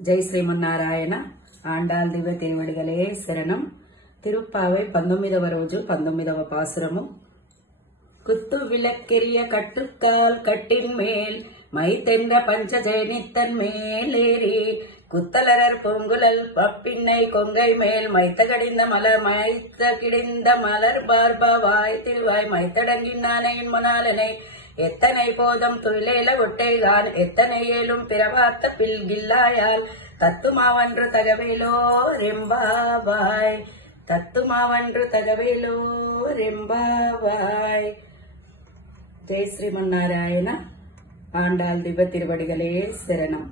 ஜெய் ஸ்ரீமன்னாராயண ஆண்டாள் திவ்ய திருவடிகளே சரணம். திருப்பாவை 19వ రోజు 19వ பாசுரமும். குத்து விளக்கெரிய கட்டுக்கால் கட்டின் மேல் மைத்தென்ற பஞ்சஜயனித்தன் மேலேறி குத்தலரர் பூங்குழல் பப்பின்னை கொங்கை மேல் மைத்த கிடிந்த மலர் பார்பாவாய் திருவாய் மைத்தடங்கினானையின் முனாலனை எத்தனை போதம் துயிலேல ஒட்டைகான் எத்தனை ஏலும் பிறவார்த்த பில்கில்லாயால் தத்துமாவன்று தகவேலோ ரெம்பாவாய் தத்துமாவன்று தகவேலோ ரெம்பாவாய். ஜெய் ஸ்ரீமன்னாராயண ஆண்டாள் திவ்ய திருவடிகளே சரணம்.